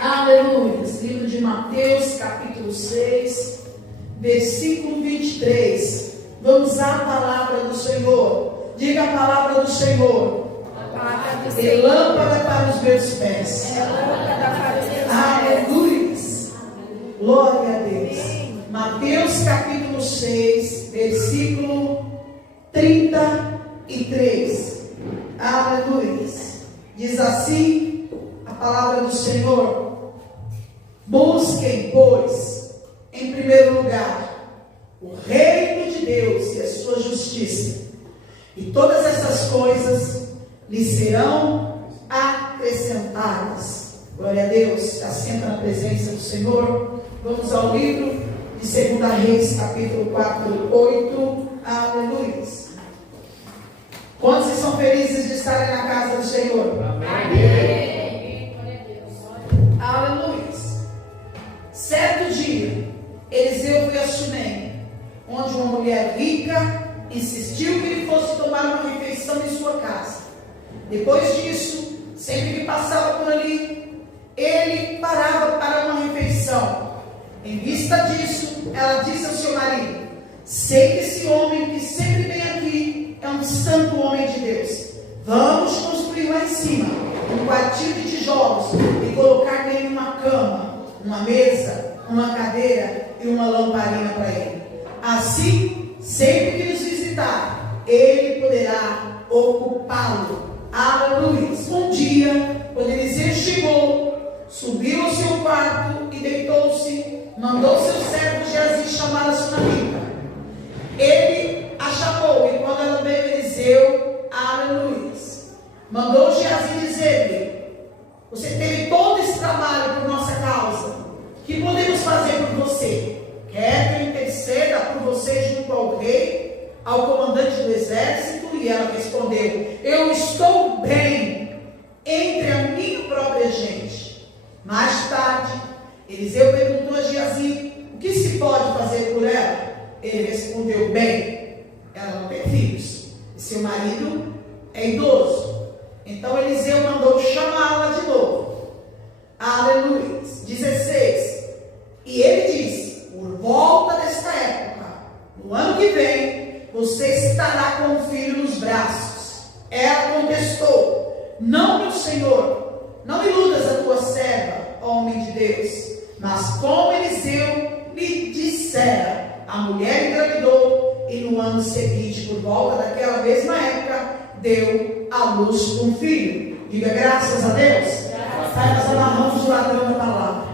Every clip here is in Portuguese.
Aleluia. Livro de Mateus, capítulo 6, versículo 23. Vamos à palavra do Senhor. Diga a palavra do Senhor. É lâmpada para os meus pés. Aleluia. Glória a Deus. Mateus, capítulo 6, versículo 33. Aleluia. Diz assim a palavra do Senhor: busquem, pois, em primeiro lugar, o reino de Deus e a sua justiça, e todas essas coisas lhes serão acrescentadas. Glória a Deus. Assenta na presença do Senhor. Vamos ao livro de 2 Reis, capítulo 4, 8. Aleluia. Quantos são felizes de estarem na casa do Senhor? Amém. Aleluia. Certo dia, Eliseu foi a Sunem, onde uma mulher rica insistiu que ele fosse tomar uma refeição em sua casa. Depois disso, sempre que passava por ali, ele parava para uma refeição. Em vista disso, ela disse ao seu marido: sei que esse homem que sempre vem aqui é um santo homem de Deus. Vamos construir lá em cima um quartinho de tijolos e colocar nele uma cama, uma mesa, uma cadeira e uma lamparina para ele. Assim, sempre que nos visitar, ele poderá ocupá-lo. Aleluia. Um dia, quando Eliseu chegou, subiu ao seu quarto e deitou-se, mandou seu servo Geazi chamar a sunamita. Ele a chamou, e quando ela veio Eliseu, aleluia, mandou Geazi dizer-lhe: você teve todo esse trabalho por nossa causa, o que podemos fazer por você? Quer que eu interceda por você junto ao rei, ao comandante do exército? E ela respondeu: eu estou bem entre a minha própria gente. Mais tarde, Eliseu perguntou a Geazi: o que se pode fazer por ela? Ele respondeu: bem, ela não tem filhos, e seu marido é idoso. Então Eliseu mandou chamá-la de novo. Aleluia. 16. E ele disse: por volta desta época, no ano que vem, você estará com o filho nos braços. Ela contestou: não, meu senhor, não iludas a tua serva, homem de Deus. Mas como Eliseu lhe dissera, a mulher engravidou, e no ano seguinte, por volta daquela mesma época, deu à luz um filho. Diga graças a Deus. Pai, nós amarramos o ladrão da palavra.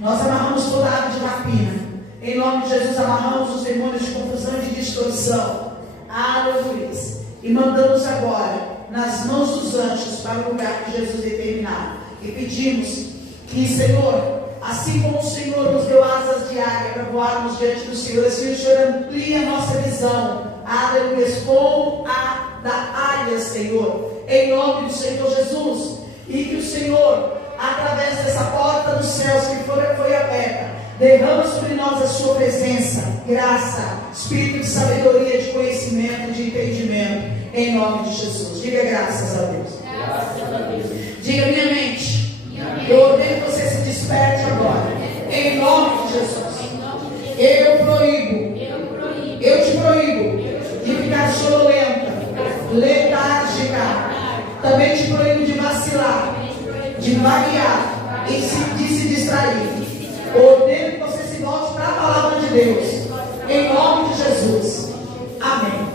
Nós amarramos toda a ave de rapina. Em nome de Jesus, amarramos os demônios de confusão e de distorção. Aleluia. E mandamos agora nas mãos dos anjos para o lugar que Jesus determinar. E pedimos que, Senhor, assim como o Senhor nos deu asas de águia para voarmos diante do Senhor, assim o Senhor amplia a nossa visão. Aleluia. Como a da águia, Senhor. Em nome do Senhor Jesus. E que o Senhor, através dessa porta dos céus que foi aberta, derrama sobre nós a sua presença, graça, espírito de sabedoria, de conhecimento, de entendimento, em nome de Jesus. Diga graças a Deus. Graças a Deus. Diga: minha mente, eu ordeno que você se desperte agora, em nome de Jesus. Eu te proíbo de ficar sonolenta, letárgica. Também te proíbo de vacilar, de vaguear e de se distrair. Ordeno que você se volte para a palavra de Deus, em nome de Jesus. Amém.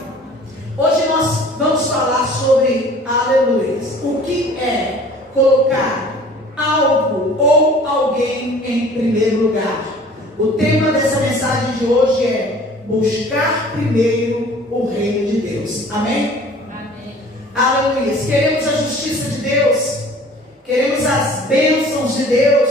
Hoje nós vamos falar sobre, aleluia, o que é colocar algo ou alguém em primeiro lugar. O tema dessa mensagem de hoje é buscar primeiro o reino de Deus. Amém? Aleluia. Queremos a justiça de Deus, queremos as bênçãos de Deus,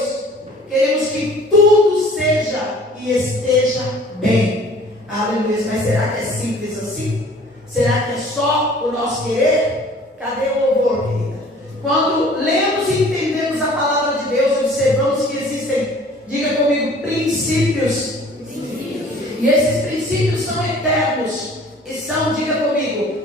queremos que tudo seja e esteja bem. Aleluia. Mas será que é simples assim? Será que é só o nosso querer? Cadê o louvor, querida? Quando lemos e entendemos a palavra de Deus, observamos que existem, diga comigo, princípios. E esses princípios são eternos e são, diga comigo,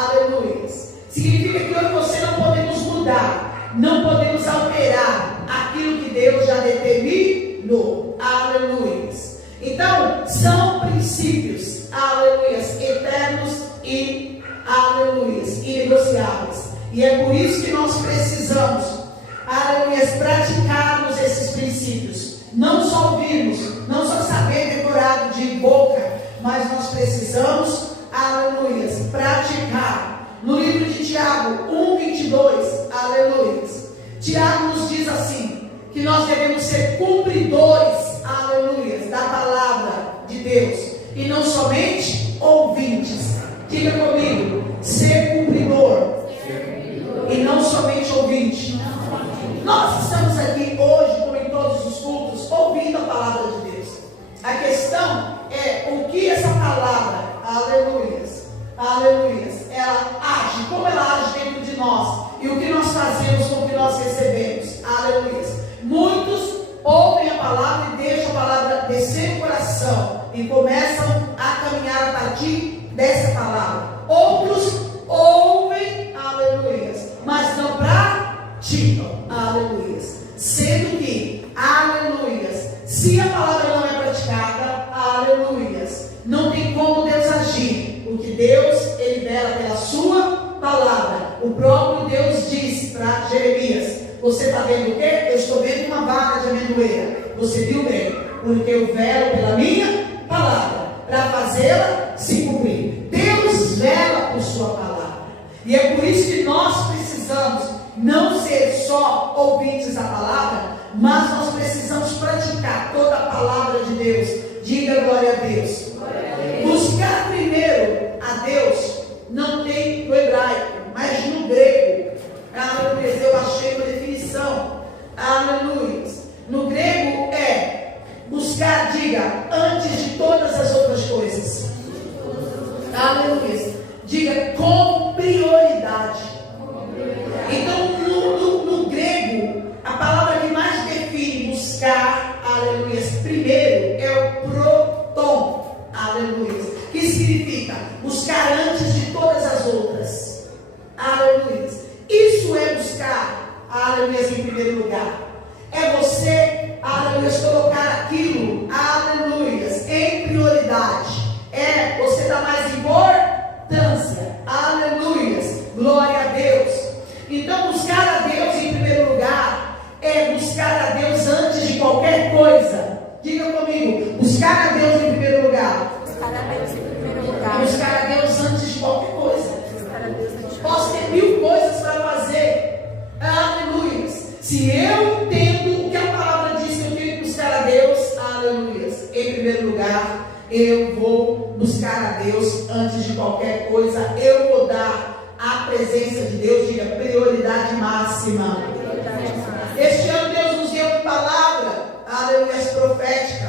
aleluia. Significa que eu e você não podemos mudar, não podemos alterar aquilo que Deus já determinou, aleluia. Então, são princípios, aleluia, eternos e, aleluia, inegociáveis. E é por isso que nós precisamos, aleluia, praticarmos esses princípios. Não só ouvirmos, não só saber decorado de boca, mas nós precisamos, aleluia, praticar. No livro de Tiago 1:22, aleluia, Tiago nos diz assim, que nós devemos ser cumpridores, aleluia, da palavra de Deus, e não somente ouvintes. Diga comigo, ser cumpridor, e não somente ouvinte. Nós estamos aqui hoje, como em todos os cultos, ouvindo a palavra de Deus. A questão é o que essa palavra, aleluia, ela age, como ela age dentro de nós, e o que nós fazemos com o que nós recebemos, aleluia. Muitos ouvem a palavra e deixam a palavra descer no coração e começam a caminhar a partir dessa palavra. Outros ouvem, aleluia, mas não praticam, aleluia. Sendo que, aleluia, se a palavra não é praticada, aleluia, não tem como Deus agir. Porque Deus, Ele vela pela sua palavra. O próprio Deus disse para Jeremias: você está vendo o quê? Eu estou vendo uma vaca de amendoeira. Você viu bem? Porque eu velo pela minha palavra, para fazê-la se cumprir. Deus vela por sua palavra. E é por isso que nós precisamos não ser só ouvintes da palavra, mas nós precisamos praticar toda a palavra de Deus. Diga glória a Deus. Buscar primeiro a Deus não tem no hebraico, mas no grego. Aleluia, eu achei uma definição. Aleluia. No grego é buscar, diga, antes de todas as outras coisas. Aleluia. Diga, com prioridade. Então, no grego, a palavra que mais define buscar, aleluia, primeiro é o proton, aleluia, que significa buscar antes de todas as outras, aleluia. Isso é buscar, aleluia, em primeiro lugar. É você, aleluia, colocar aquilo, aleluia, em prioridade. É você dar mais importância, aleluia, glória a Deus. Então, buscar a Deus em primeiro lugar é buscar a Deus antes de qualquer coisa. Diga comigo, buscar a Deus em primeiro lugar. Buscar a Deus em primeiro lugar. Buscar a Deus antes de qualquer coisa. Posso ter 1000 coisas para fazer. Aleluia. Se eu entendo o que a palavra diz que eu tenho que buscar a Deus, aleluia, em primeiro lugar, eu vou buscar a Deus antes de qualquer coisa. Eu vou dar a presença de Deus, diga, prioridade máxima. Este ano Deus nos deu uma palavra, aleluia, profética.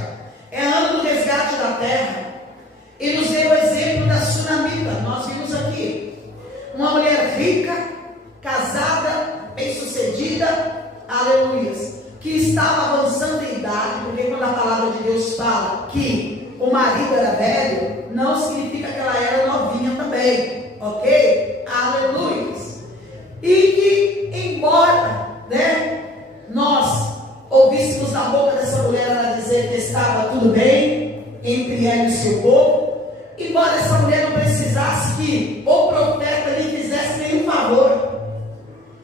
É ano do resgate da terra. E nos deu o exemplo da sunamita. Nós vimos aqui uma mulher rica, casada, bem-sucedida, aleluia, que estava avançando em idade, porque quando a palavra de Deus fala que o marido era velho, não significa que ela era novinha também, ok? Aleluia. E que, embora, nós ouvíssemos da boca dessa mulher ela dizer que estava tudo bem entre ela e seu povo, embora essa mulher não precisasse que o profeta lhe fizesse nenhum favor.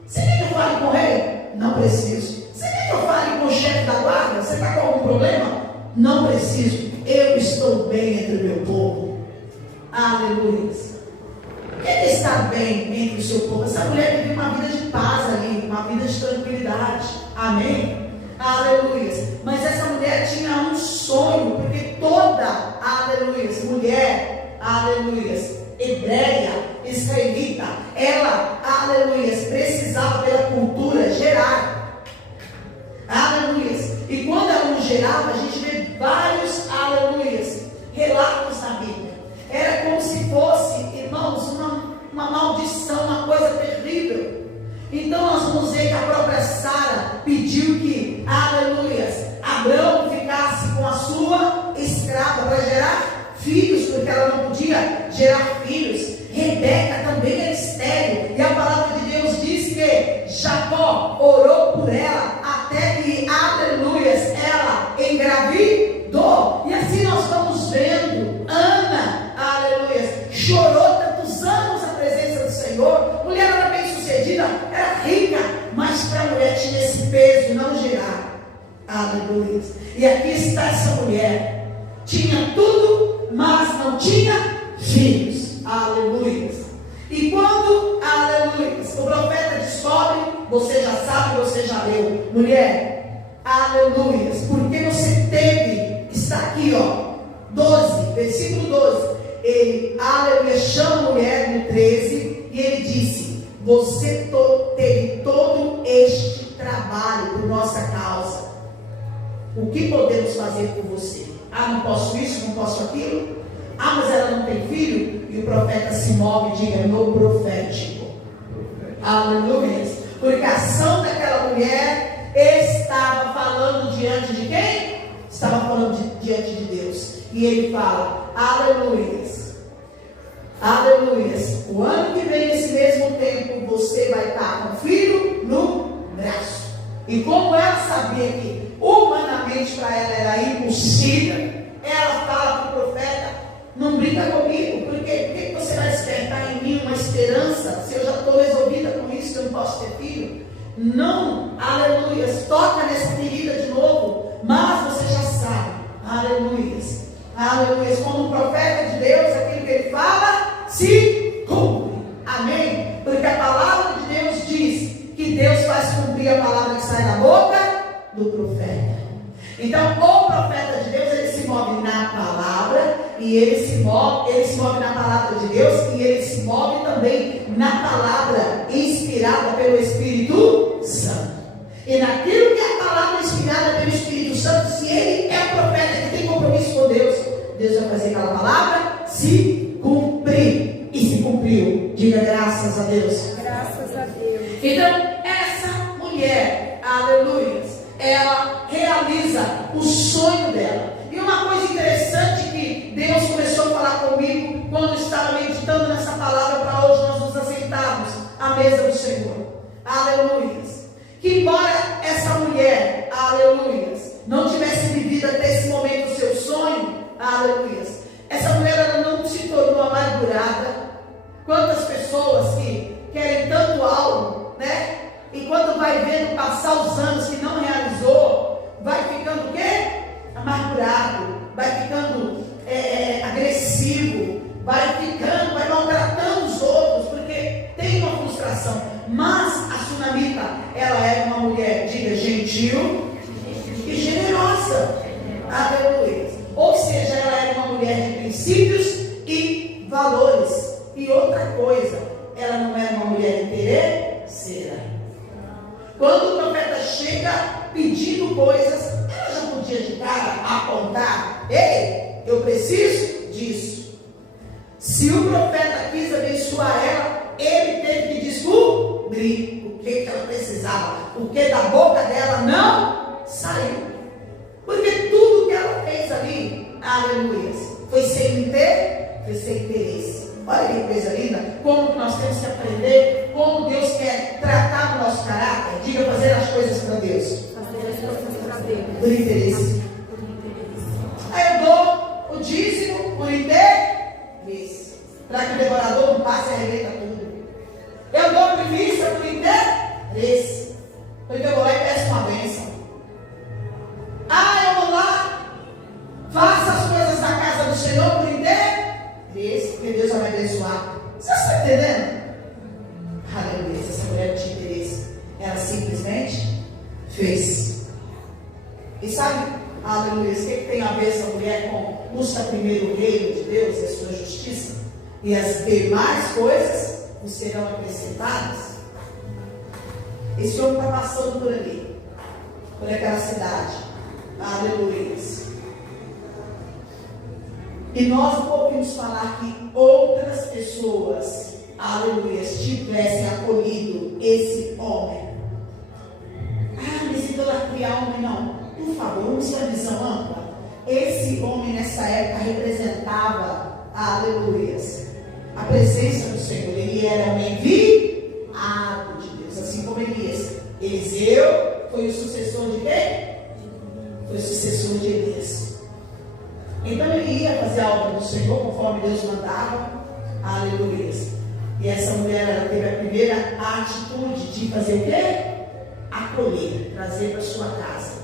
Você quer que eu fale com ele? Não preciso. Você quer que eu fale com o chefe da guarda? Você está com algum problema? Não preciso. Eu estou bem entre o meu povo. Aleluia. O que é estar bem entre o seu povo? Essa mulher vivia uma vida de paz ali, uma vida de tranquilidade. Amém? Aleluia. Mas essa mulher tinha um sonho, porque toda, aleluia, mulher, aleluia, hebreia, israelita, ela, aleluia, precisava pela cultura gerar. Aleluia. E quando ela não gerava, a gente vê vários, aleluia, relatos na Bíblia. Era como se fosse, irmãos, uma maldição, uma coisa terrível. Então nós vamos ver que a própria Sara pediu que, aleluia, Abraão ficasse com a sua escrava para gerar filhos, porque ela não podia gerar filhos. Rebeca também Senhor, mulher era bem sucedida, era rica, mas para a mulher tinha esse peso, não gerar. Aleluia. E aqui está essa mulher, tinha tudo, mas não tinha filhos. Aleluia. E quando, aleluia, o profeta descobre, você já sabe, você já leu, mulher, aleluia, porque você teve, está aqui, ó, 12, versículo 12, ele, aleluia, chama a mulher no 13, e ele disse, você teve todo este trabalho por nossa causa, o que podemos fazer por você? Ah, não posso isso, não posso aquilo? Ah, mas ela não tem filho? E o profeta se move e diga no profético. Aleluia. Porque a ação daquela mulher estava falando diante de quem? Estava falando diante de Deus. E ele fala, aleluia. Aleluia. O ano que vem, nesse mesmo tempo, você vai estar com o filho no braço. E como ela sabia que humanamente para ela era impossível, ela fala para o profeta, não brinca comigo, porque por que você vai despertar em mim uma esperança, se eu já estou resolvida com isso, que eu não posso ter filho? Não, aleluia, toca nessa ferida de novo, mas você já sabe, aleluia, aleluia, como um profeta de Deus, aquilo que ele fala, se cumpre, amém? Porque a palavra de Deus diz que Deus faz cumprir a palavra que sai da boca do profeta. Então, o profeta de Deus, ele se move na palavra, e ele se move na palavra de Deus, e ele se move também na palavra inspirada pelo Espírito Santo. E naquilo que é a palavra inspirada pelo Espírito Santo, se ele é o profeta que tem compromisso com Deus, Deus vai fazer aquela palavra se cumprir. E se cumpriu. Diga graças a Deus. Graças a Deus. Então, essa mulher, aleluia, ela realiza o sonho dela. E uma coisa interessante que Deus começou a falar comigo quando eu estava meditando nessa palavra para hoje nós nos assentarmos à mesa do Senhor. Aleluia. Que embora essa mulher, aleluia, não tivesse vivido até esse momento o seu sonho, aleluia, essa mulher ela não se tornou amargurada. Quantas pessoas que querem tanto algo, né? E quando vai vendo passar os anos que não realizou, vai ficando o quê? Amargurado, vai ficando agressivo, vai maltratando os outros, porque tem uma frustração. Mas a Sunamita, ela era uma mulher, diga, gentil e generosa. Aleluia. Ou seja, ela era uma mulher de princípios e valores. E outra coisa, ela não era uma mulher interesseira. Quando o profeta chega pedindo coisas, ela já podia de cara apontar, ei, eu preciso disso. Se o profeta quis abençoar ela, ele teve que descobrir o que ela precisava, porque da boca dela não saiu. Porque tudo que ela fez ali, aleluia, foi sem interesse. Olha que coisa linda, como que nós temos que aprender, como Deus quer tratar o nosso caráter. Diga, fazer as coisas para Deus. Fazer as coisas para Deus. Por interesse. Aí eu dou o dízimo por interesse, para que o devorador não passe e arrebenta tudo. Eu dou primícia por interesse, porque eu vou lá e peço uma bênção. Ah, eu vou lá, faço as coisas na casa do Senhor por interesse, porque Deus vai me abençoar. Você está entendendo? Aleluia, essa mulher não tinha interesse, ela simplesmente fez. E sabe, aleluia, o que tem a ver essa mulher com busca primeiro o reino de Deus e a sua justiça, e as demais coisas nos serão acrescentadas? Esse homem está passando por ali, por aquela cidade, aleluia. E nós não ouvimos falar que outras pessoas, aleluia, tivessem acolhido esse homem. Ah, mas idolatria homem não. Por favor, vamos ter uma visão ampla. Esse homem nessa época representava, aleluia, a presença do Senhor. Ele era um enviado de Deus, assim como Elias. Eliseu foi o sucessor de quem? Foi o sucessor de Elias. Então ele ia fazer a obra do Senhor conforme Deus mandava. Aleluia. E essa mulher, ela teve a primeira atitude de fazer o quê? Acolher, trazer para sua casa.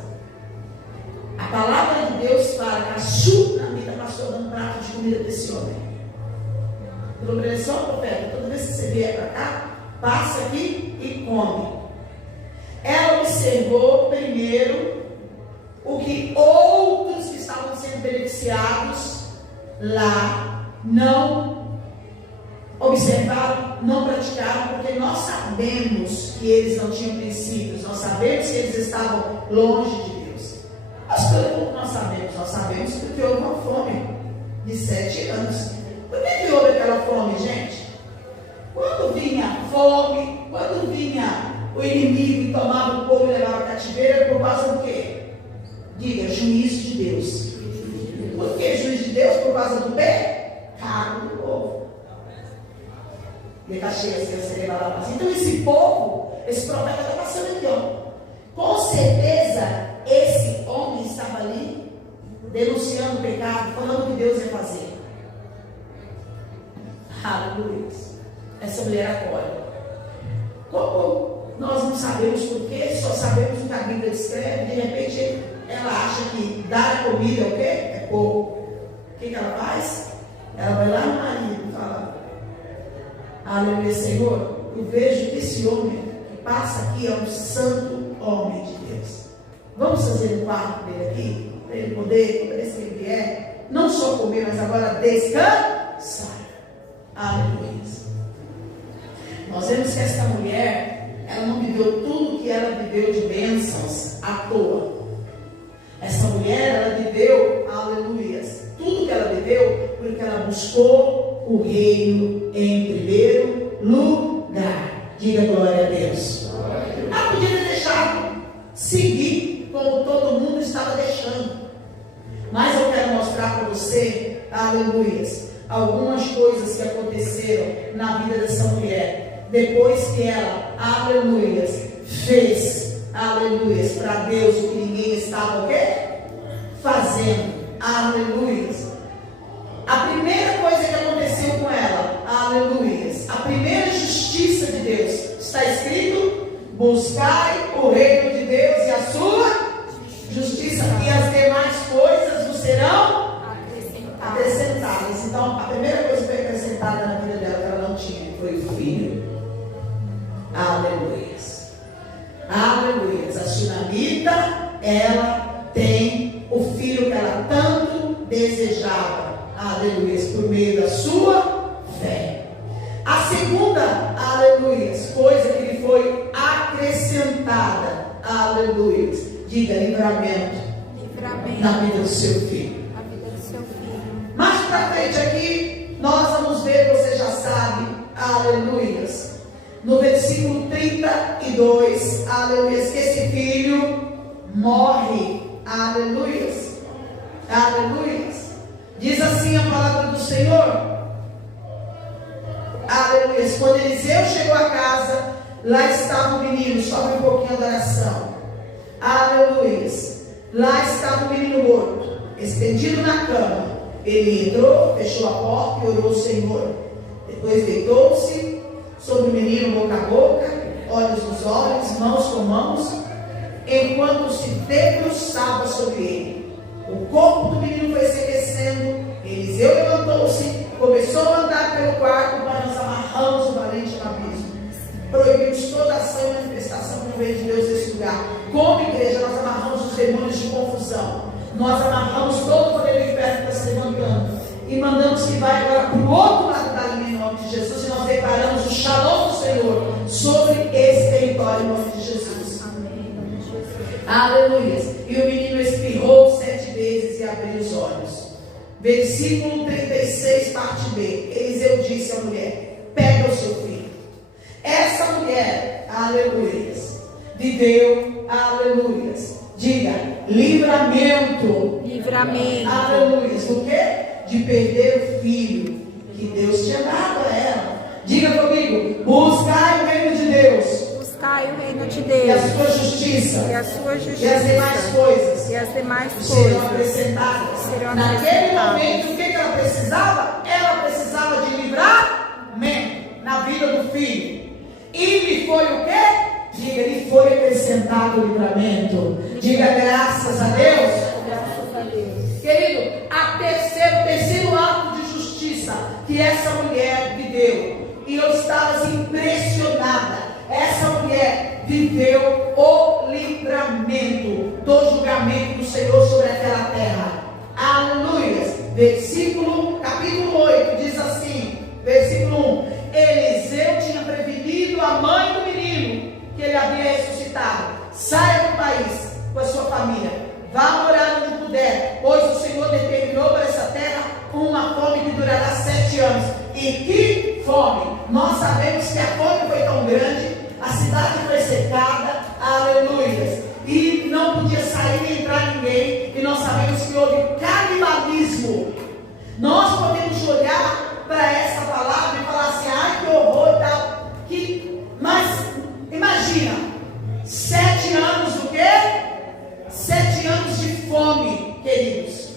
A palavra de Deus fala que a Sunamita passou dando um prato de comida para esse homem. Falou para ele, só profeta, toda vez que você vier para cá, passa aqui e come. Ela observou primeiro o que outros que estavam sendo beneficiados lá não observaram, não praticaram, porque nós sabemos que eles não tinham princípios, nós sabemos que eles estavam longe de Deus. Mas como nós sabemos? Nós sabemos porque houve uma fome de 7 anos. Por que houve aquela fome, gente? Quando vinha a fome, quando vinha o inimigo e tomava o povo e levava a cativeiro, por causa do quê? Diga, juízo de Deus. Por que juízo de Deus? Por causa do pecado do povo. Então esse povo, esse profeta está passando aqui, ó. Com certeza esse homem estava ali denunciando o pecado, falando o que Deus ia fazer. Aleluia. Essa mulher acolhe. Como nós não sabemos porquê, só sabemos o que a Bíblia descreve, de repente ela acha que dar a comida é o quê? É pouco. O que ela faz? Ela vai lá no marido e fala: aleluia, Senhor, eu vejo que esse homem que passa aqui é um santo homem de Deus. Vamos fazer um quarto dele aqui, para ele poder, toda vez que ele vier, não só comer, mas agora descansar. Aleluia. Nós vemos que esta mulher, ela não viveu tudo que ela viveu de bênçãos à toa. Essa mulher, ela viveu, aleluia, tudo que ela viveu, porque ela buscou o reino em primeiro lugar. Diga glória a Deus. Ela podia ter deixado seguir como todo mundo estava deixando. Mas eu quero mostrar para você, aleluia, algumas coisas que aconteceram na vida dessa mulher. Depois que ela, aleluia, fez, aleluia, para Deus o que ninguém estava o quê? Fazendo, aleluia. A primeira coisa que aconteceu com ela, aleluia, a primeira justiça de Deus, está escrito: buscai o reino de Deus e a sua justiça, e as demais coisas vos serão acrescentadas. Então, a primeira coisa que foi acrescentada na vida dela, que ela não tinha, foi o filho. Aleluia. Aleluia. A Sunamita, ela tem o filho que ela tanto desejava. Aleluia. Por meio da sua fé. A segunda, aleluia, coisa que lhe foi acrescentada. Aleluia. Diga livramento. Na vida do seu filho. Mais para frente aqui, nós vamos ver, você já sabe, aleluia. No versículo 32, aleluia, que esse filho morre, aleluia, aleluia. Diz assim a palavra do Senhor, aleluia. Quando Eliseu chegou a casa, lá estava o menino, sobe um pouquinho a oração, aleluia. Lá estava o menino morto, estendido na cama. Ele entrou, fechou a porta e orou ao Senhor. Depois deitou-se sobre o menino boca a boca, olhos nos olhos, mãos com mãos, enquanto se debruçava sobre ele. O corpo do menino foi se aquecendo. Eliseu levantou-se, começou a andar pelo quarto, mas nós amarramos o valente no abismo. Proibimos toda ação e manifestação que não veio de Deus nesse lugar. Como igreja, nós amarramos os demônios de confusão. Nós amarramos todo o poder do inferno que está se levantando. E mandamos que vai agora para o outro lado da linha em nome de Jesus. E nós declaramos o shalom do Senhor sobre esse território em nome de Jesus. Amém. Aleluia. E o menino espirrou 7 vezes e abriu os olhos. Versículo 36, parte B. Eliseu disse à mulher: pega o seu filho. Essa mulher, aleluia, viveu, aleluia, diga, livramento. Livramento. Aleluia. Do quê? De perder o filho que Deus tinha dado a ela. Diga comigo: buscai o reino de Deus. Buscai o reino de E Deus. a sua justiça. E a sua justiça. E as demais coisas. E as demais Serão coisas. acrescentadas. Serão Naquele acrescentadas. momento, o que ela precisava? Ela precisava de livramento na vida filho. E lhe foi o quê? Diga, lhe foi acrescentado o livramento. Diga graças a Deus. Graças a Deus. Querido, o terceiro ato de justiça que essa mulher viveu. E eu estava impressionada. Essa mulher viveu o livramento do julgamento do Senhor sobre aquela terra. Aleluia. Capítulo 8 diz assim, versículo 1. Eliseu tinha prevenido a mãe do menino que ele havia ressuscitado. Saia do país com a sua família, vá morar onde puder, pois o Senhor determinou para essa terra uma fome que durará 7 anos. E que fome! Nós sabemos que a fome foi tão grande, a cidade foi secada, aleluia, e não podia sair nem entrar ninguém, e nós sabemos que houve canibalismo. Nós podemos olhar para essa palavra e falar assim, ai que horror e tal, mas imagina, 7 anos do quê? 7 anos de fome, queridos.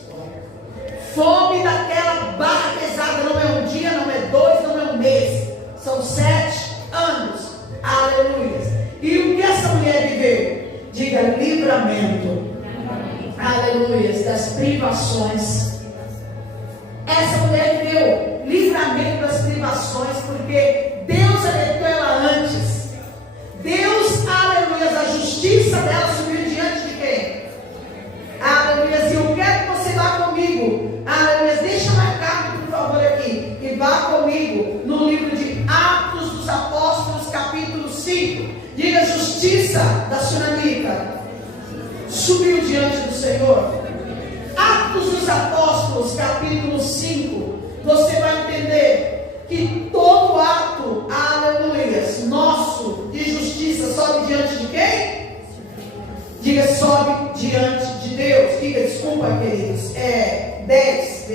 Fome daquela barra pesada, não é um dia, não é 2, não é um mês, são 7 anos, aleluia. E o que essa mulher viveu? Diga livramento, aleluia, das privações. Essa mulher viveu livramento das privações, porque Deus alertou ela antes. Deus, aleluia, a justiça dela subiu diante de quem? Aleluia, e eu quero que você vá comigo, aleluia, deixa marcado por favor aqui, e vá comigo no livro de Atos dos Apóstolos, capítulo 5. Diga, justiça da Sunamita subiu diante do Senhor. Atos dos Apóstolos, capítulo 5, você vai entender que todo ato, aleluia, nosso de justiça sobe diante de quem? Diga, sobe diante de Deus. Diga, desculpa, queridos, 10,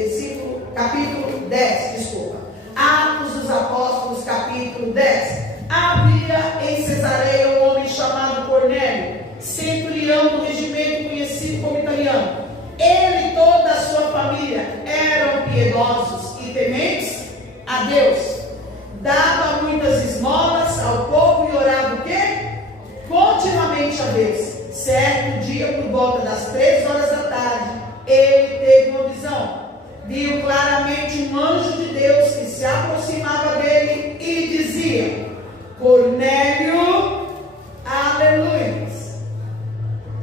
capítulo 10, desculpa. Atos dos Apóstolos, capítulo 10. Havia em Cesareia um homem chamado Cornélio, centurião do regimento conhecido como italiano. Ele e toda a sua família eram piedosos e tementes a Deus. Dava muitas esmolas ao povo e orava o quê? Continuamente a Deus. Certo dia, por volta das 3 horas da tarde, ele teve uma visão. Viu claramente um anjo de Deus que se aproximava dele e lhe dizia: Cornélio, aleluia.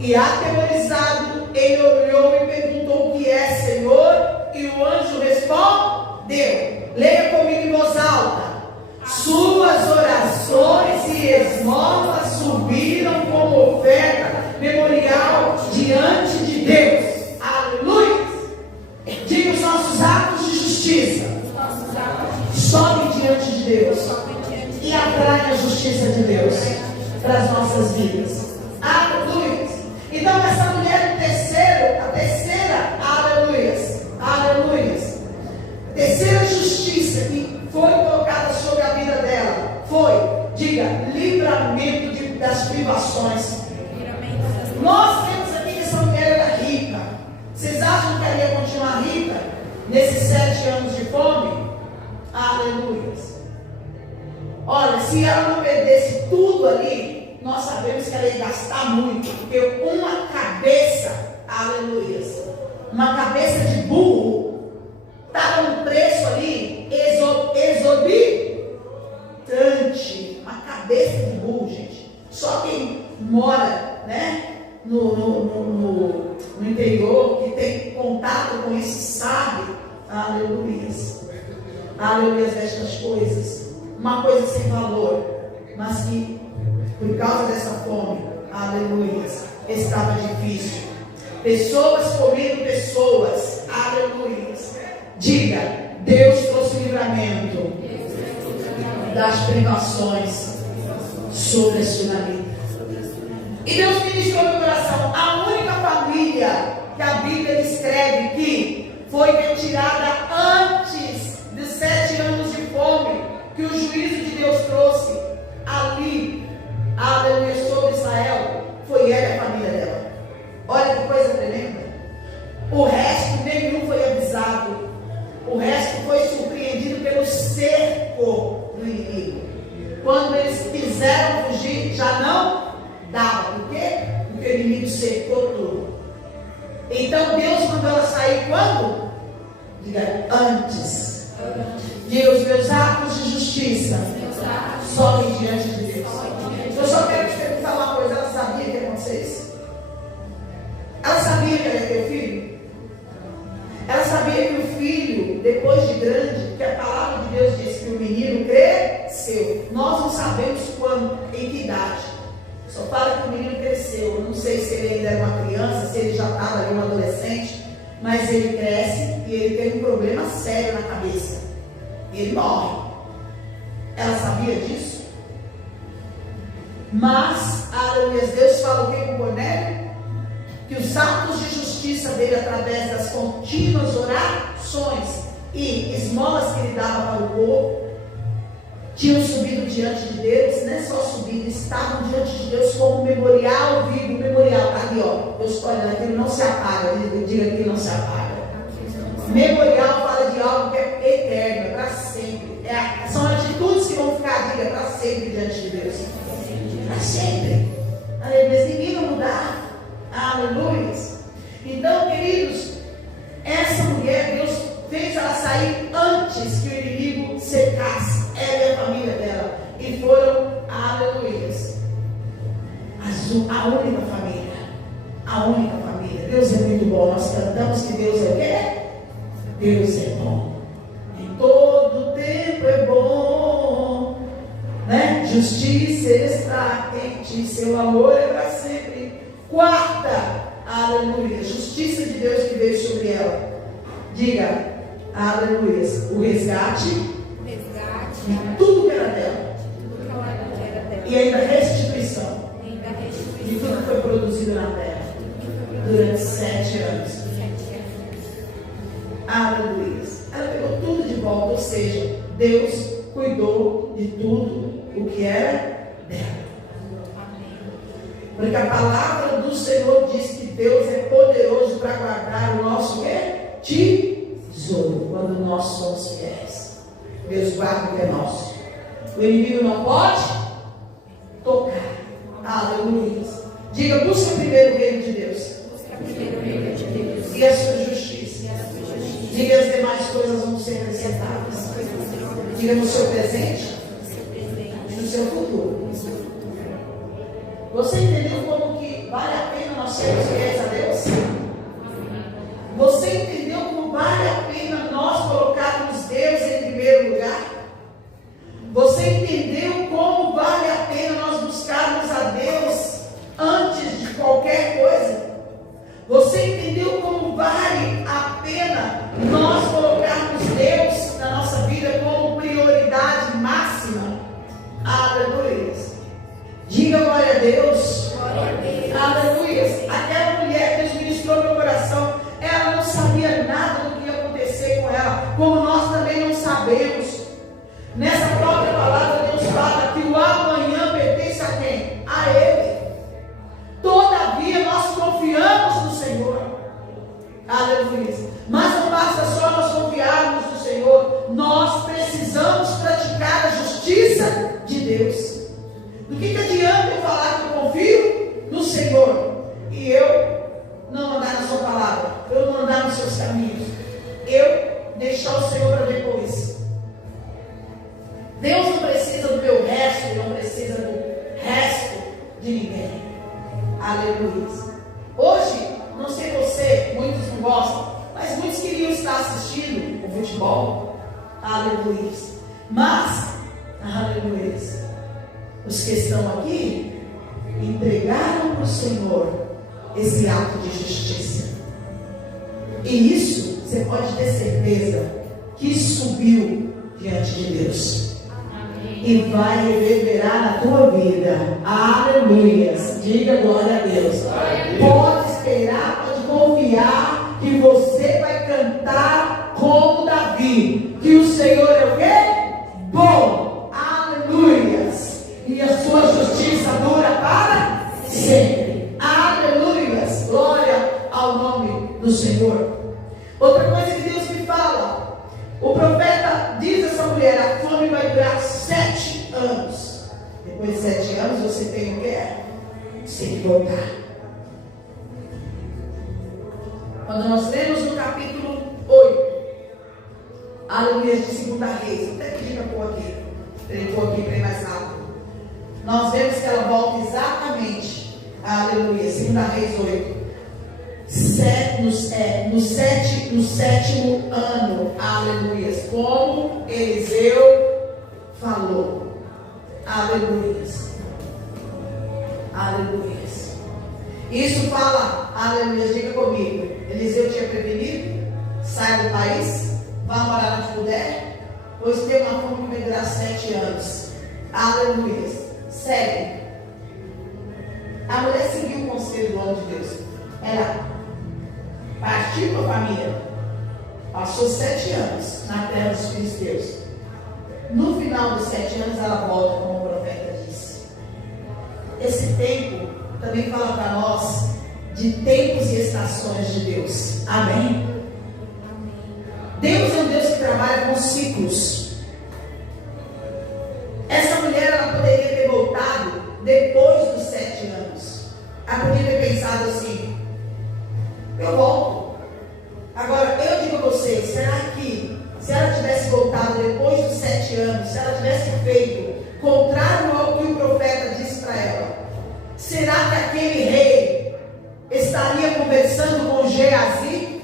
E atemorizado, ele olhou e perguntou: o que é, Senhor? E o anjo respondeu. Leia comigo em voz alta. Suas orações e esmolas subiram como oferta memorial diante de Deus. Aleluia. Diga, os nossos atos de justiça sobem diante de Deus e atraem a justiça de Deus para as nossas vidas. Aleluia. Então essa mulher, a terceira, aleluia, terceira justiça que foi colocada sobre a vida dela foi, diga, livramento das privações. Nós temos aqui que essa mulher era rica. Vocês acham que ela ia continuar rica nesses 7 anos de fome? Aleluia. Olha, se ela não perdesse tudo ali, nós sabemos que ela ia gastar muito, porque uma cabeça, aleluia, uma cabeça de burro, estava um preço ali exorbitante. Uma cabeça de burro, gente. Só quem mora, né, no interior, que tem contato com isso, sabe, aleluia, destas coisas. Uma coisa sem valor, mas que por causa dessa fome, aleluia, estava difícil. Pessoas comendo pessoas, aleluia. Diga, Deus trouxe livramento das privações sobre a sua vida. E Deus ministrou no meu coração a única família que a Bíblia descreve que foi retirada antes de 7 anos de fome, que o juízo de Deus trouxe ali, aleluia, sobre Israel, foi ela e a família dela. Olha que coisa tremenda. O resto, nenhum foi avisado. O resto foi surpreendido pelo cerco do inimigo. quiseram fugir, já não dava. Por quê? Porque o inimigo cercou tudo. Então Deus mandou ela sair quando? Diga, antes. Diga, os meus atos de justiça sobem diante de Deus. Eu só quero te perguntar uma coisa. Ela sabia que ia acontecer isso? Ela sabia que ela ia ter filho? Ela sabia que o filho, depois de grande, que a palavra de Deus diz que o menino cresceu. Nós não sabemos quando, em que idade. Só fala que o menino cresceu. Eu não sei se ele ainda era uma criança, se ele já estava ali um adolescente, mas ele cresce e ele tem um problema sério na cabeça. Ele morre. Ela sabia disso? Mas, aleluia, Deus fala o que com Cornélio? Que os atos de justiça dele, através das contínuas orações e esmolas que ele dava para o povo, tinham subido diante de Deus. Não é só subido, estavam diante de Deus como um memorial vivo. Memorial, tá ali, ó. Deus olha, aquilo não se apaga. Ele diga que não se apaga. Memorial fala de algo que é eterno, é para sempre. São atitudes que vão ficar, diga, para sempre diante de Deus. Para sempre. Aleluia. Ninguém vai mudar. Aleluia. Então, queridos, essa mulher, Deus fez ela sair antes que o inimigo cercasse ela e a família dela. E foram, aleluia, a única família. A única família. Deus é muito bom. Nós cantamos que Deus é o quê? Deus é bom. Em todo tempo é bom, né? Justiça está em ti, seu amor é para sempre. Quarta, aleluia, justiça de Deus que veio sobre ela. Diga, aleluia, o resgate de tudo que era dela. E ainda restituição de tudo que foi produzido na terra durante 7 anos. Aleluia. Ela pegou tudo de volta, ou seja, Deus cuidou de tudo o que era dela. Porque a palavra do Senhor diz que Deus é poderoso para guardar o nosso tesouro, quando nós somos fiéis. Deus guarda o que é nosso. O inimigo não pode tocar. Aleluia. Diga, busca primeiro o reino de Deus. E a sua justiça. Diga, as demais coisas vão ser acrescentadas. Diga, no seu presente e no seu futuro. Você entendeu como que vale a pena nós sermos fiéis a Deus? Você entendeu como vale a pena nós colocarmos Deus em primeiro lugar? Você entendeu como vale a pena nós buscarmos a Deus antes de qualquer coisa? Você entendeu como vale a pena nós colocarmos Deus na nossa vida como prioridade máxima? Aleluia. Diga glória a Deus. Aleluia. Aquela mulher que Deus ministrou no meu coração, ela não sabia nada do que ia acontecer com ela, como nós também não sabemos. Nessa própria palavra Deus fala que o amanhã pertence a quem? A Ele. Todavia nós confiamos no Senhor. Aleluia. Mas não basta só nós confiarmos no Senhor, nós precisamos praticar a justiça de Deus. Do que adianta eu falar que eu confio no Senhor e eu não andar na sua palavra, eu não andar nos seus caminhos, eu deixar o Senhor para depois? Deus não precisa do meu resto, não precisa do resto de ninguém. Aleluia. Hoje, não sei você, muitos não gostam, mas muitos queriam estar assistindo o futebol. Aleluia. Mas, aleluia, os que estão aqui entregaram para o Senhor esse ato de justiça. E isso, você pode ter certeza que subiu diante de Deus. E vai reverberar na tua vida. Aleluia. Diga glória a Deus. Pode esperar, pode confiar que você vai cantar como Davi, que o Senhor é o quê? Bom. Aleluia. E a sua justiça dura para sempre. Aleluia. Glória ao nome do Senhor. Outra coisa que Deus me fala, o profeta diz a essa mulher: a fome vai durar 7 anos. Depois de 7 anos você tem o quê? Você tem que voltar. Quando nós lemos no capítulo 8, aleluia, de 2 Reis, até pedir para pôr aqui, ele pôr aqui para ir mais rápido. Nós vemos que ela volta exatamente, aleluia, 2 Reis 8. No sétimo ano, aleluia, como Eliseu falou, aleluia, aleluia. Isso fala, aleluia, diga comigo. Eliseu tinha prevenido, sai do país, vá morar onde puder, pois tem uma fome que vai durar 7 anos, aleluia. Segue. A mulher seguiu o conselho do homem de Deus. Ela partiu com a família. Passou 7 anos na terra dos filisteus. No final dos 7 anos ela volta, como o profeta disse. Esse tempo também fala para nós de tempos e estações de Deus. Amém? Deus é um Deus que trabalha com ciclos. Essa mulher, ela poderia ter voltado depois dos 7 anos. Ela poderia ter pensado assim: eu volto. Agora, eu digo a vocês, será que se ela tivesse voltado depois dos 7 anos, se ela tivesse feito contrário ao que o profeta disse para ela, será que aquele rei estaria conversando com Geazi?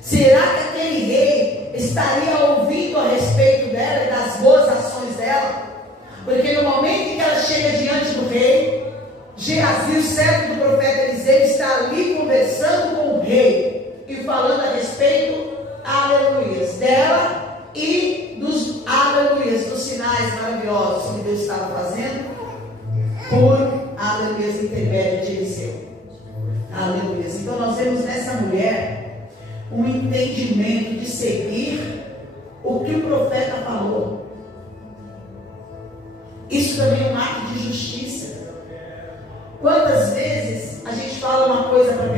Será que aquele rei estaria ouvindo a respeito dela e das boas ações dela? Porque no momento em que ela chega diante do rei, Geazi, o servo do profeta Eliseu, está ali conversando com o rei e falando a respeito, aleluias, dela e dos aleluias, dos sinais maravilhosos que Deus estava fazendo por aleluias intermédio de Eliseu. Aleluias. Então nós vemos nessa mulher um entendimento de seguir o que o profeta falou. Isso também é um ato de justiça. Quantas vezes a gente fala uma coisa para a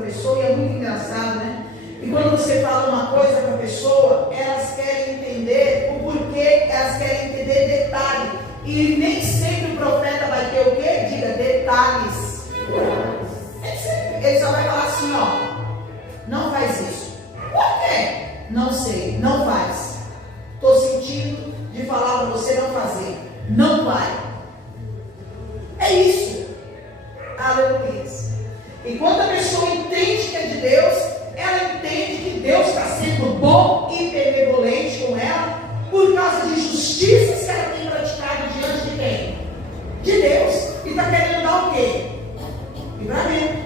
pessoa, e é muito engraçado, né? E quando você fala uma coisa para a pessoa, elas querem entender o porquê, elas querem entender detalhe. E nem sempre o profeta vai ter o quê? Diga, detalhes. Ele só vai falar assim, ó, não faz isso. Por quê? Não sei, não faz. Estou sentindo de falar para você não fazer. Não vai. É isso. Aleluia. E quando a pessoa entende que é de Deus, ela entende que Deus está sendo bom e benevolente com ela, por causa de justiças que ela tem praticado diante de quem? De Deus. E está querendo dar o quê? Livramento.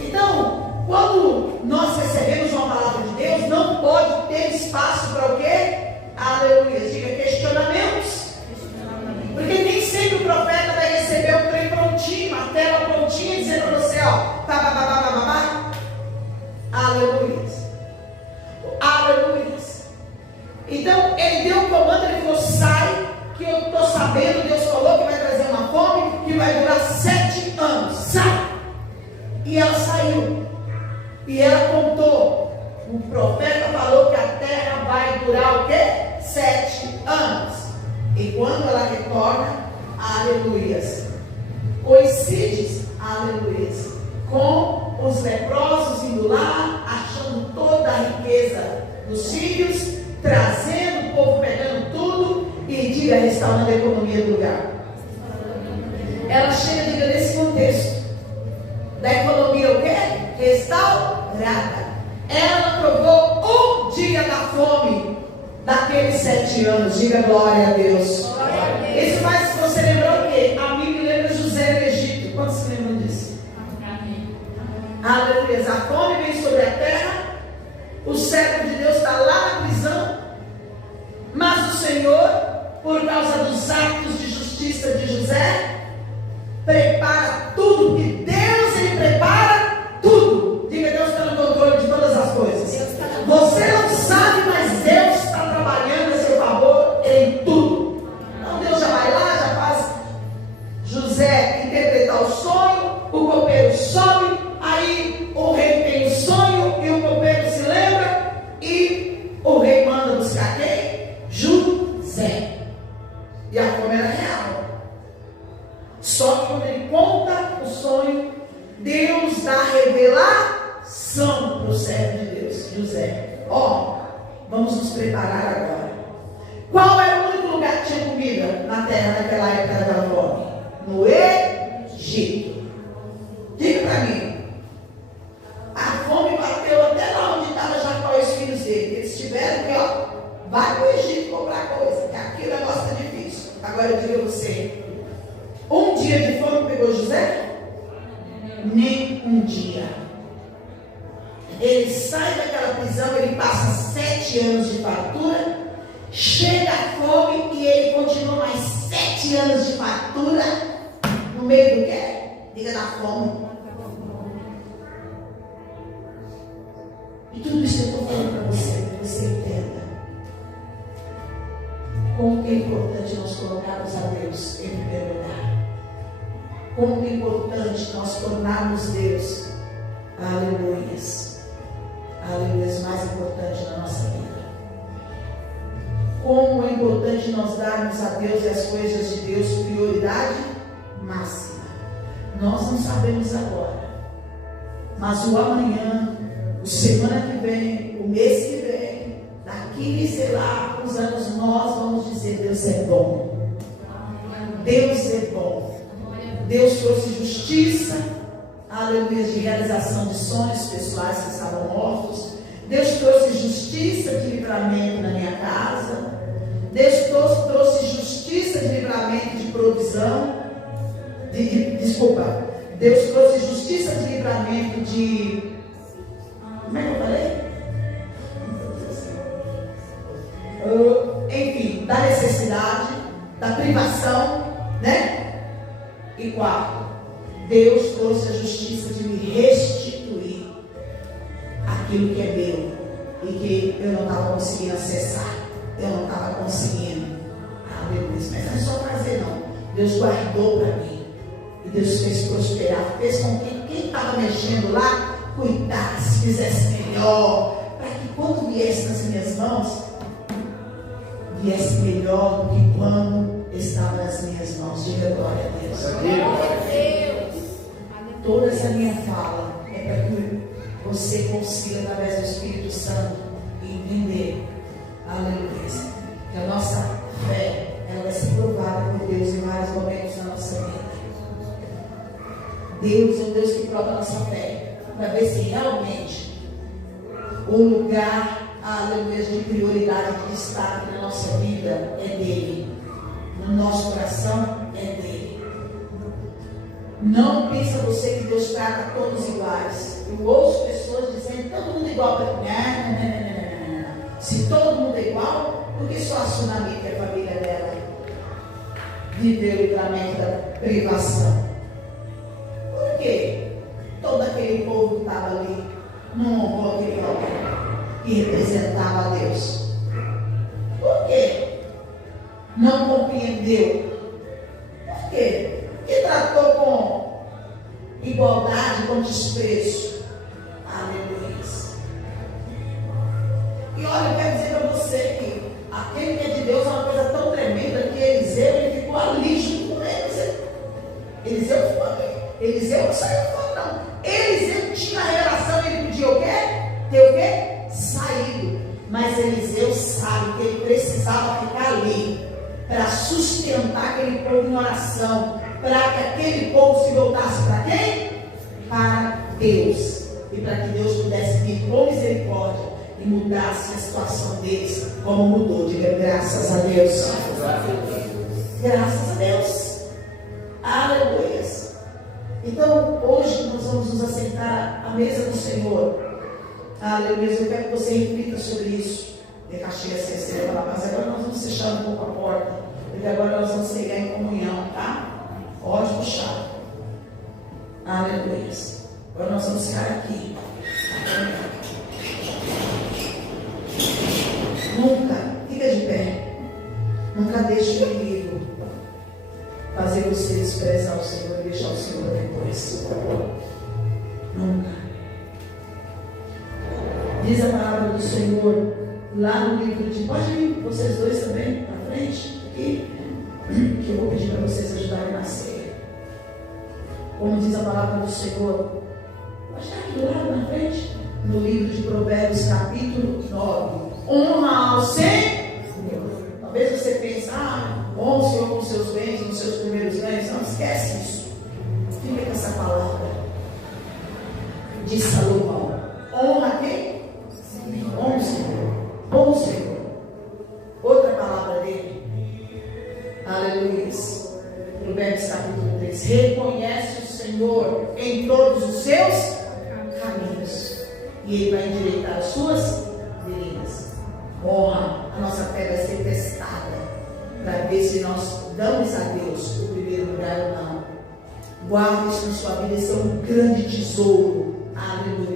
Então, quando nós recebemos uma palavra de Deus, não pode ter espaço para o quê? Aleluia. Diga, questionamentos. Porque nem sempre o profeta vai receber o trem prontinho, a tela prontinha, dizendo para você, ó, aleluia. Aleluia. Então, ele deu um comando, ele falou, sai, que eu estou sabendo, Deus falou que vai trazer uma fome, que vai durar 7 anos, sai. E ela saiu, e ela contou, o profeta falou que a terra vai durar o quê? 7 anos. E quando ela retorna, aleluias, coincides, aleluias, com os leprosos indo lá, achando toda a riqueza dos sírios, trazendo o povo, pegando tudo e diga, restaurando a economia do lugar. Ela chega, diga, nesse contexto da economia o quê? Restaurada. Ela provou um dia da fome daqueles 7 anos. Diga glória a Deus. Glória a Deus. Isso faz você lembrar o quê? A mim me lembra José no Egito. Quantos se lembram disso? Aleluia. A fome vem sobre a terra. O servo de Deus está lá na prisão. Mas o Senhor, por causa dos atos de justiça de José, prepara tudo. E Deus, Ele prepara tudo. Diga, Deus está no controle de todas as coisas. Você não sabe, mas Deus está trabalhando a seu favor em tudo. Então Deus já vai lá, já faz José interpretar o sonho, o copeiro sobe, aí o rei tem o sonho e o copeiro se lembra, e o rei manda buscar quem? vamos nos preparar agora. Qual era o único lugar que tinha comida na terra naquela época daquela fome? No Egito. Diga para mim. A fome bateu até lá onde estava Jacó e os filhos dele. Eles tiveram que, vai para o Egito comprar coisa, que aqui o negócio está difícil. Agora eu digo a você, um dia de fome pegou José? Nem um dia. Ele sai daquela prisão, ele passa 7 anos de fartura, chega a fome e ele continua mais 7 anos de fartura, no meio do quê? Diga, da fome. E tudo isso eu estou falando para você entenda como é importante nós colocarmos a Deus em primeiro lugar. Como é importante nós tornarmos Deus, aleluias, aleluias, mais importante na nossa vida. Como é importante nós darmos a Deus e as coisas de Deus prioridade máxima. Nós não sabemos agora, mas o amanhã, o semana que vem, o mês que vem, daqui, sei lá, uns anos, nós vamos dizer: Deus é bom. Deus é bom. Deus trouxe justiça, aleluia, de realização de sonhos pessoais que estavam mortos. Deus trouxe justiça de livramento na minha casa. Deus trouxe justiça de livramento de provisão. Desculpa. Deus trouxe justiça de livramento de... Como é que eu falei? Enfim, da necessidade, da privação, né? E 4, Deus trouxe a justiça de me restituir aquilo que é meu e que eu não estava conseguindo acessar, eu não estava conseguindo. Aleluia. Mas não é só prazer, não. Deus guardou para mim e Deus fez prosperar, fez com que quem estava mexendo lá cuidasse, fizesse melhor, para que quando viesse nas minhas mãos, viesse melhor do que quando estava nas minhas mãos. Diga glória a Deus. Glória a Deus. Toda essa minha fala é para que você consiga, através do Espírito Santo, entender, aleluia, que a nossa fé, ela vai ser provada por Deus em vários momentos da nossa vida. Deus é um Deus que prova a nossa fé, para ver se realmente o lugar, aleluia, de prioridade, de destaque na nossa vida é dele. No nosso coração é dele. Não pensa você que Deus trata todos iguais. Eu ouço pessoas dizendo todo mundo igual para mim. Não. Se todo mundo é igual, por que só a Tsunami, a família dela, viveu o livramento da privação? Por quê? Todo aquele povo que estava ali não honrou aquele homem que representava a Deus. Por quê? Não compreendeu. Por quê? Porque tratou com igualdade, com desprezo. Aleluia. E olha, eu quero dizer para você que aquele que é de Deus é uma coisa tão tremenda que Eliseu, ele ficou ali junto com eles. Eliseu ficou ali. Eliseu não saiu fora, não. Eliseu tinha relação, ele podia o quê? Ter o quê? Saído. Mas Eliseu sabe que ele precisava ficar ali para sustentar aquele povo em oração, para que aquele povo se voltasse para quem? Para Deus, e para que Deus pudesse vir com misericórdia e mudasse a situação deles, como mudou. Diga graças a Deus. Graças a Deus. Aleluia. Então hoje nós vamos nos assentar à mesa do Senhor. Aleluia. Eu quero que você reflita sobre isso. De Caxias, mas agora nós vamos fechar um pouco a porta, porque agora nós vamos chegar em comunhão, tá? Pode puxar. Aleluia. Agora nós vamos ficar aqui. Nunca, fica de pé. Nunca deixe o inimigo fazer você desprezar o Senhor e deixar o Senhor depois. Nunca. Diz a palavra do Senhor lá no livro de... Pode ir vocês dois também para frente, aqui, que eu vou pedir para vocês ajudarem na ceia. Como diz a palavra do Senhor, pode estar aqui do lado na frente, no livro de Provérbios, capítulo 9. Honra ao Senhor. Talvez você pense, honra o Senhor com os seus bens, com os seus primeiros ganhos. Não, esquece isso. Fica com essa palavra de Salomão. Honra quem? Honra o Senhor. Honra o Senhor. Outra palavra dele. Aleluia. Provérbios capítulo 3. Reconhece o Senhor em todos os seus caminhos, e Ele vai endireitar as suas veredas. Honra, a nossa fé vai ser testada para ver se nós damos a Deus o primeiro lugar ou não. Guarde isso na sua vida, esse é um grande tesouro. Aleluia.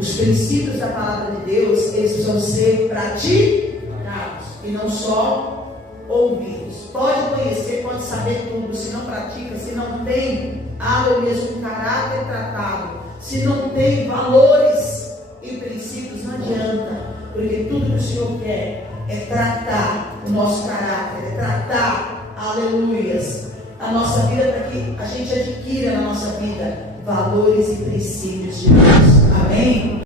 Os princípios da palavra de Deus, eles precisam ser praticados e não só ouvidos. Pode conhecer, pode saber tudo, se não pratica, se não tem, aleluia, um caráter tratado, se não tem valores e princípios, não adianta, porque tudo que o Senhor quer é tratar o nosso caráter, é tratar, aleluias, a nossa vida, para que a gente adquira na nossa vida valores e princípios de Deus. Amém?